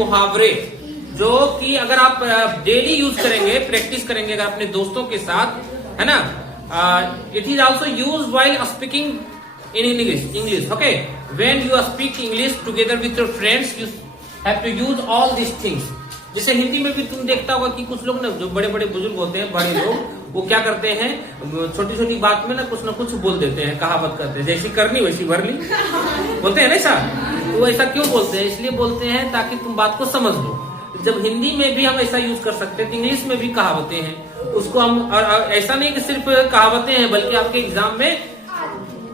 मुहावरे जो कि अगर आप डेली यूज करेंगे, प्रैक्टिस करेंगे अगर अपने दोस्तों के साथ, है ना। It is also use while speaking in English okay. When you speak English together with your friends you have to use all this things. जैसे हिंदी में भी तुम देखता होगा कि कुछ लोग ना, जो बड़े बड़े बुजुर्ग होते हैं, बड़े लोग, वो क्या करते हैं, छोटी छोटी बात में ना कुछ बोल देते हैं, कहावत करते हैं, जैसी करनी वैसी भरनी बोलते हैं ना ऐसा। तो ऐसा क्यों बोलते हैं? इसलिए बोलते हैं ताकि तुम बात को समझ लो। जब हिंदी में भी हम ऐसा यूज कर सकते हैं, तो इंग्लिश में भी कहावतें हैं, उसको हम ऐसा नहीं कि सिर्फ कहावतें हैं, बल्कि आपके एग्जाम में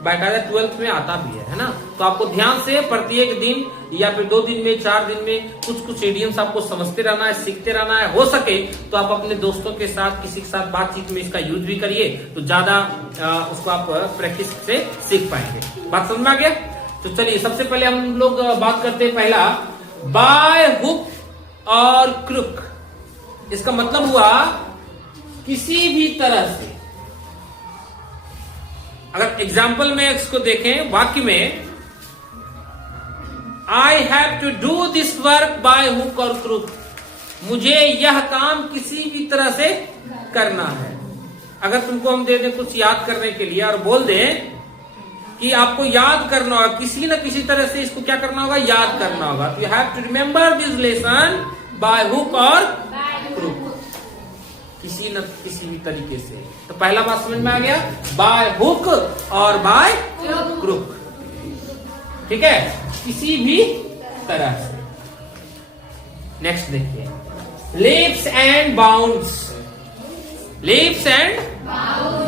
बाकायदा 12th में आता भी है ना। तो आपको ध्यान से प्रत्येक दिन या फिर 2 दिन में, 4 दिन में कुछ इडियम्स आपको समझते रहना है, सीखते रहना है। हो सके तो आप अपने दोस्तों के साथ, किसी के साथ बातचीत में इसका यूज भी करिए, तो ज्यादा उसको आप प्रैक्टिस से सीख पाएंगे। बात समझ में आ गया? तो चलिए सबसे पहले हम लोग बात करते हैं पहला, बाय हुक और क्रुक। इसका मतलब हुआ किसी भी तरह से। अगर एग्जाम्पल में इसको देखें वाक्य में, I have to do this work by hook और क्रुक, मुझे यह काम किसी भी तरह से करना है। अगर तुमको हम दे दें कुछ याद करने के लिए और बोल दें कि आपको याद करना होगा, किसी न किसी तरह से इसको क्या करना होगा, याद करना होगा, तो you have to remember this lesson by hook और क्रुक, किसी न किसी भी तरीके से। तो पहला बात समझ में आ गया, बाय हुक और बाय क्रुक, ठीक है, किसी भी तरह से। नेक्स्ट देखिए, leaps and bounds. Leaps and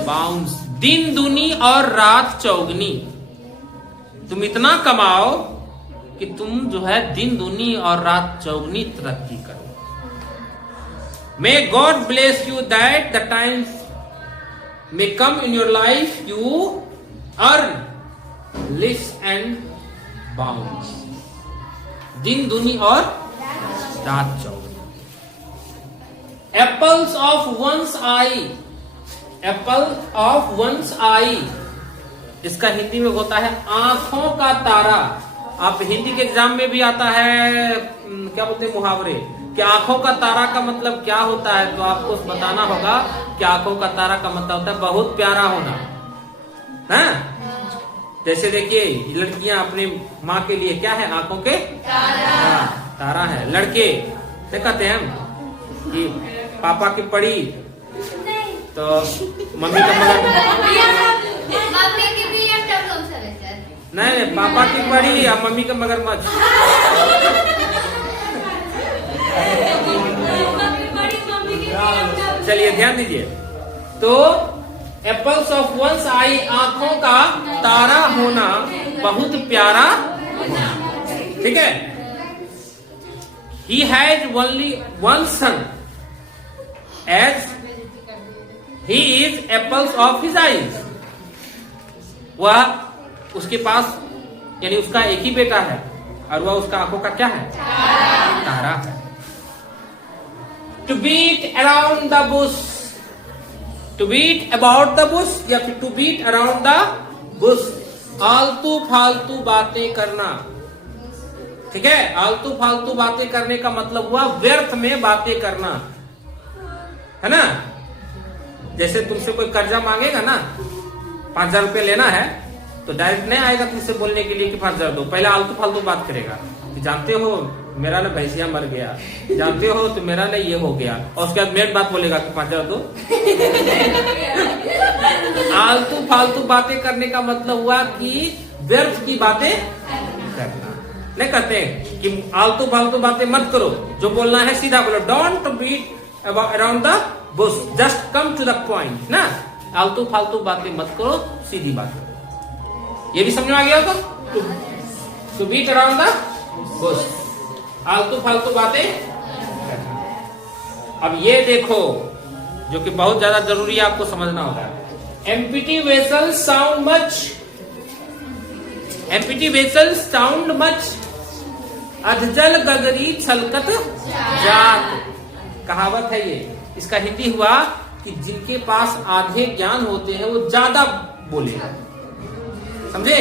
bounds, दिन दूनी और रात चौगनी। तुम इतना कमाओ कि तुम जो है दिन दूनी और रात चौगनी तरक्की करो। May God bless you that the times may come in your life you earn leaps and bounds. दिन दूनी और रात चौगनी। Apples of one's eye. Apple of one's eye. इसका हिंदी में होता है आंखों का तारा। आप हिंदी के एग्जाम में भी आता है, क्या बोलते हैं, मुहावरे, कि आंखों का तारा का मतलब क्या होता है। तो आपको बताना होगा कि आंखों का तारा का मतलब होता है बहुत प्यारा होना, है। जैसे देखिए, लड़कियां अपने माँ के लिए क्या है, आंखों के तारा है। लड़के क्या कहते हैं हम कि पापा की पड़ी तो मम्मी का मगर, नहीं, पापा की पड़ी या मम्मी का मगरमच्छ। चलिए ध्यान दीजिए। तो एप्पल्स ऑफ वंस आई, आंखों का तारा होना, बहुत प्यारा होना, ठीक है। He has only one son as he is apples of his eyes. वह, उसके पास यानी उसका एक ही बेटा है और वह उसका आंखों का क्या है, तारा है। To beat around the bush, to beat about the bush या फिर to beat around the bush, आलतू फालतू बातें करना, ठीक है। आलतू फालतू बातें करने का मतलब हुआ व्यर्थ में बातें करना, है ना। जैसे तुमसे कोई कर्जा मांगेगा ना, 5,000 रुपये लेना है, तो डायरेक्ट नहीं आएगा तुमसे बोलने के लिए कि 5,000 दो। पहले आलतू फालतू बात करेगा कि जानते हो मेरा ना भैंसिया मर गया, जानते हो तो मेरा ना ये हो गया, और उसके बाद मेन बात बोलेगा कि 5,000 दो। आलतू फालतू बातें करने का मतलब हुआ कि व्यर्थ की बातें करना। नहीं कहते कि आलतू फालतू बातें मत करो, जो बोलना है सीधा बोलो। Don't beat around the bush, just come to the point ना। आलतू फालतू बातें मत करो, सीधी बात करो। ये भी समझ में आ गया तो to beat around the bush, आलतू फालतू बातें। अब ये देखो जो कि बहुत ज्यादा जरूरी है, आपको समझना होगा। Empty vessel sound much, empty vessel sound much, अधजल गगरी छलकत जात। कहावत है ये। इसका हिंदी हुआ कि जिनके पास आधे ज्ञान होते हैं वो ज्यादा बोलेगा, समझे,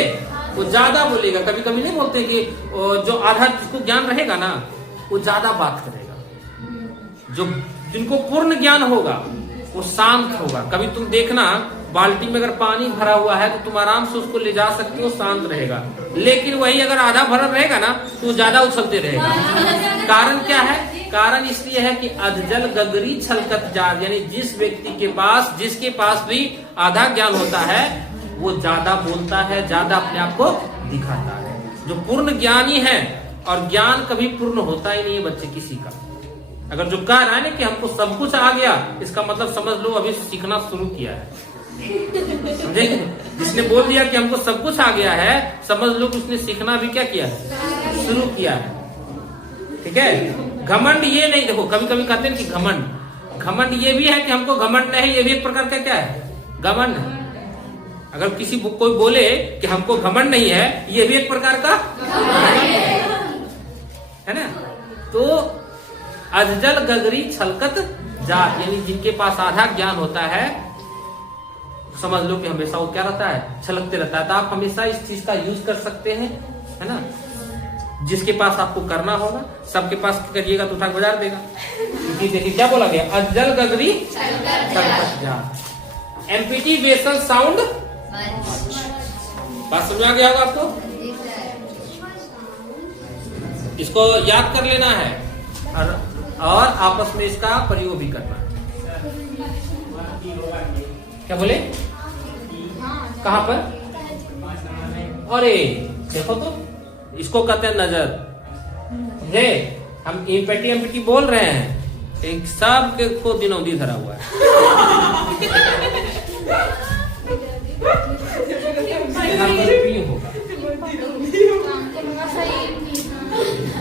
वो ज्यादा बोलेगा। कभी कभी नहीं बोलते कि जो आधा जिसको ज्ञान रहेगा ना, वो ज्यादा बात करेगा। जो जिनको पूर्ण ज्ञान होगा वो शांत होगा। कभी तुम देखना बाल्टी में अगर पानी भरा हुआ है तो तुम आराम से उसको ले जा सकते हो, शांत रहेगा। लेकिन वही अगर आधा भरा रहेगा ना तो ज्यादा उछलते रहेगा। कारण क्या है? कारण इसलिए है कि अधजल गगरी छलकत जार, यानी जिस व्यक्ति के पास, जिसके पास भी आधा ज्ञान होता है वो ज्यादा बोलता है, ज्यादा अपने आप को दिखाता है। जो पूर्ण ज्ञानी है, और ज्ञान कभी पूर्ण होता ही नहीं है बच्चे किसी का। अगर जो कह रहा है ना कि हमको सब कुछ आ गया, इसका मतलब समझ लो अभी सीखना शुरू किया है। समझे? जिसने बोल दिया कि हमको सब कुछ आ गया है, समझ लो कि उसने सीखना भी क्या किया है, शुरू किया है। ठीक है? घमंड ये नहीं, देखो कभी कभी कहते हैं कि घमंड ये भी है कि हमको घमंड नहीं, ये भी एक प्रकार का क्या है, घमंड है। अगर किसी कोई बोले कि हमको घमंड नहीं है, ये भी एक प्रकार का है ना। तो अधजल गगरी छलकत जात, यानी जिनके पास आधा ज्ञान होता है, समझ लो कि हमेशा वो क्या रहता है, छलकते रहता है। तो आप हमेशा इस चीज का यूज कर सकते हैं, है ना। जिसके पास आपको करना होगा, सबके पास करिएगा तो उठा गुजार देगा। क्योंकि देखिए क्या बोला गया, अधजल गगरी छलकत जात। एमपीटी वेसल साउंड, बात समझ आ गया होगा आपको। इसको याद कर लेना है और आपस में इसका प्रयोग भी करना है। क्या बोले? कहां पर? अरे देखो तो, इसको कहते हैं नजर। हम एमपीटी बोल रहे हैं, एक सब को दिनौंदी धरा हुआ है।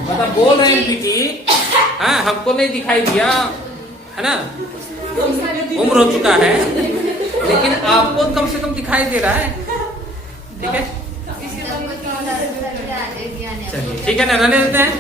मतलब बोल रहे हैं एमपीटी, हाँ हमको नहीं दिखाई दिया, है ना, उम्र हो चुका है, लेकिन आपको कम से कम दिखाई दे रहा है। ठीक है, चलिए ठीक है ना, रहने देते हैं।